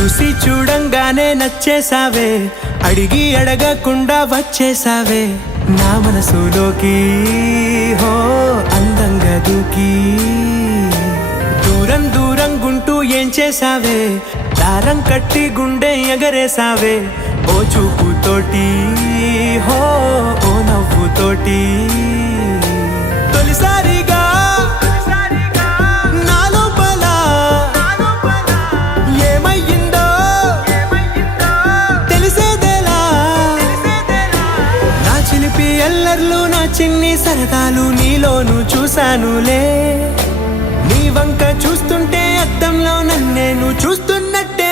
చూసి చూడంగానే నచ్చేసావే, అడిగి అడగకుండా వచ్చేసావే నా మనసులోకి. హో అందంగా దూకి దూరం దూరం గుంటూ ఏం చేసావే, దారం కట్టి గుండె ఎగరేసావే ఓ చూపుతోటి. హో ఓ నవ్వుతోటి తొలిసారిగా నా లోపల ఏమయ్యిందో తెలిసేదేలా. నా చిలిపి ఎల్లర్లు నా చిన్ని సరదాలు నీలోను చూశానులే. నీ వంక చూస్తుంటే అద్దంలో నన్నేను చూస్తున్నట్టే